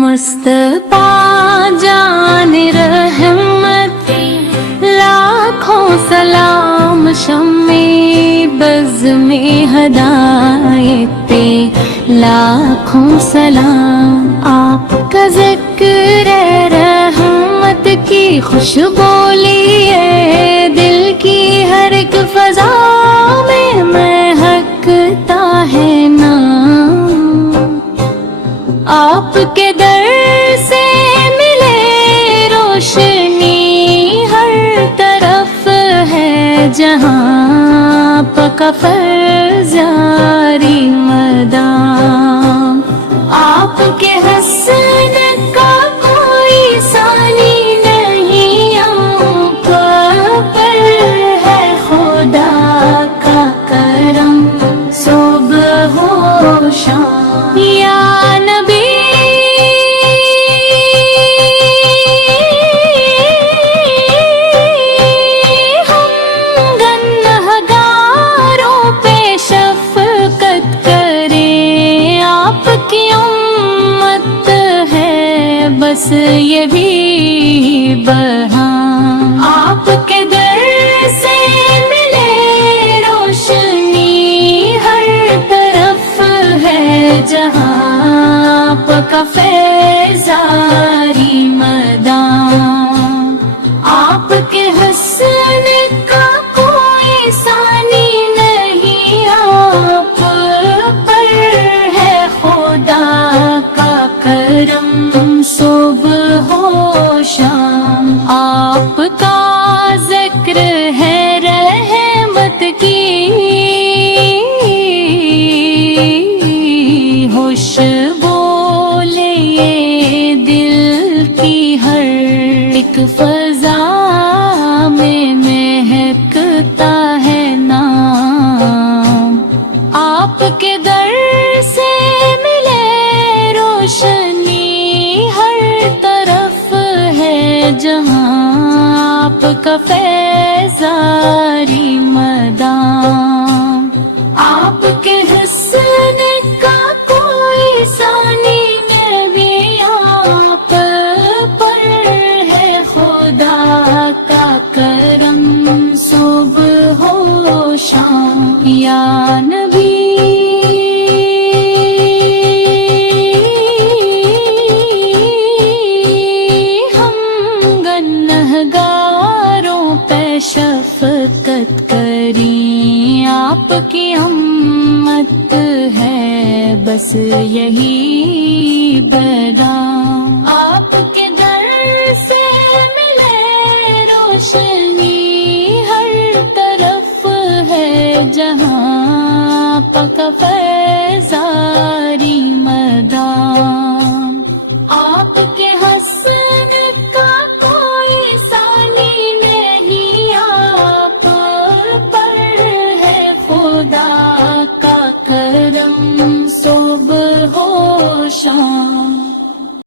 مصطفیٰ جان رحمت لاکھوں سلام، شمع بز میں ہدایت پہ لاکھوں سلام۔ آپ کا ذکر رحمت کی خوشبو لیے دل کی ہر ایک فضا میں مہکتا ہے نام۔ آپ کے در سے ملے روشنی، ہر طرف ہے جہاں آپ کا فیض جاری مدام۔ آپ کے حسن کا کوئی ثانی نہیں، آپ پر ہے خدا کا کرم صبح و شام۔ یا نبی بس یہ بھی برہم۔ آپ کے در سے ملے روشنی، ہر طرف ہے جہاں آپ کا فیض جاری مدام۔ آپ کے حسن کا کوئی ثانی نہیں، آپ پر ہے خدا کا کرم صبح و شام۔ آپ کا ذکر ہے رحمت کی خوشبو لیے دل کی ہر ایک فضا میں مہکتا ہے نام۔ آپ کے در سے ملے روشنی، ہر طرف ہے جہاں آپ کا فیض جاری مدام۔ آپ کے حسن کا کوئی ثانی نہیں، آپ پر ہے خدا کا کرم صبح و شام۔ یا نبی شفقت کریں، آپ کی امت ہے بس یہی پیغام۔ آپ کے در سے ملے روشنی، ہر طرف ہے جہاں آپ کا